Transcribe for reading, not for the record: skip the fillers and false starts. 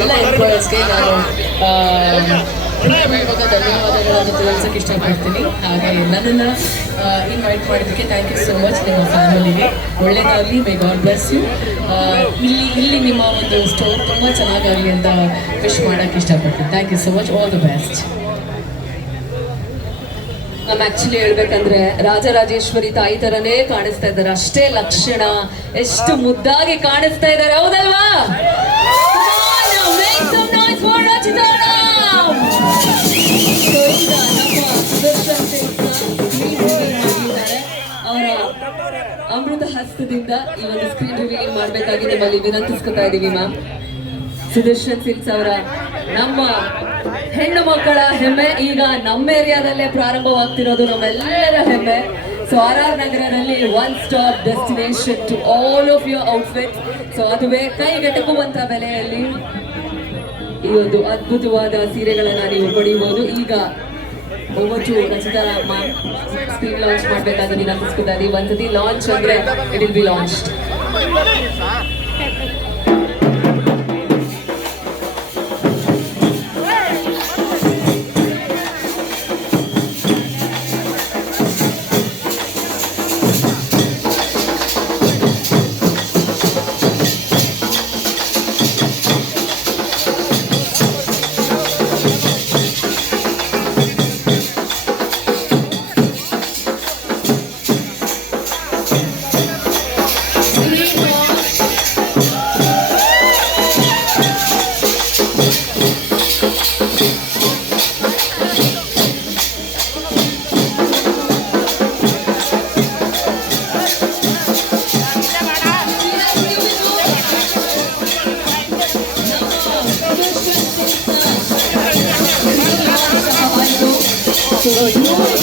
ಎಲ್ಲ ಎಂಪ್ಲಾಯೀಸ್ಗೆ ನಾನು ಹೃದಯಪೂರ್ವಕ ಧನ್ಯವಾದಗಳನ್ನು ತಿಳಿಸೋಕೆ ಇಷ್ಟಪಡ್ತೀನಿ. ಹಾಗೆ ನನ್ನನ್ನು ಇನ್ವೈಟ್ ಮಾಡೋದಕ್ಕೆ ಥ್ಯಾಂಕ್ ಯು ಸೋ ಮಚ್. ನಿಮ್ಮ ಫ್ಯಾಮಿಲಿಗೆ ಒಳ್ಳೆಯದಾಗಲಿ, ಮೈ ಗಾಡ್ ಬ್ಲೆಸ್ ಯು. ಇಲ್ಲಿ ನಿಮ್ಮ ಒಂದು ಸ್ಟೋರ್ ತುಂಬ ಚೆನ್ನಾಗಾಗಲಿ ಅಂತ ವಿಶ್ ಮಾಡೋಕ್ಕೆ ಇಷ್ಟಪಡ್ತೀನಿ. Thank you so much, all the best. ನಮ್ಮ ಆ್ಯಕ್ಚುಲಿ ಹೇಳ್ಬೇಕಂದ್ರೆ ರಾಜರಾಜೇಶ್ವರಿ ತಾಯಿ ಥರನೇ ಕಾಣಿಸ್ತಾ ಇದ್ದಾರೆ, ಅಷ್ಟೇ ಲಕ್ಷಣ, ಎಷ್ಟು ಮುದ್ದಾಗಿ ಕಾಣಿಸ್ತಾ ಇದ್ದಾರೆ, ಹೌದಲ್ವಾ? ಅವರ ಅಮೃತ ಹಸ್ತದಿಂದ ಈ ಒಂದು ಸ್ಕ್ರೀನ್ ರಿವೀಲಿಂಗ್ ಮಾಡಬೇಕಾಗಿ ನಮ್ಮಲ್ಲಿ ವಿನಂತಿಸ್ಕೊತಾ ಇದ್ದೀವಿ ಮ್ಯಾಮ್. ಸುದರ್ಶನ್ ಸಿಲ್ಕ್ಸ್ ಅವರ ನಮ್ಮ ಹೆಣ್ಣು ಮಕ್ಕಳ ಹೆಮ್ಮೆ, ಈಗ ನಮ್ಮ ಏರಿಯಾದಲ್ಲೇ ಪ್ರಾರಂಭವಾಗ್ತಿರೋದು ನಮ್ಮೆಲ್ಲರ ಹೆಮ್ಮೆ. ಸೊ RR ನಗರದಲ್ಲಿ one stop destination to all of your outfit. So ಅದುವೇ ಕೈಗೆಟಕುವಂತ ಬೆಲೆಯಲ್ಲಿ ಈ ಒಂದು ಅದ್ಭುತವಾದ ಸೀರೆಗಳನ್ನ ನೀವು ಪಡೆಯಬಹುದು. ಈಗ over to Rachita screen launch ಮಾಡಬೇಕಾಗಿ ವಿನಂತಿಸ್ಕೊತಾ ಇದ್ದೀವಿ. ಒಂದ್ಸತಿ ಲಾಂಚ್ ಅಂದ್ರೆ it will be launched. So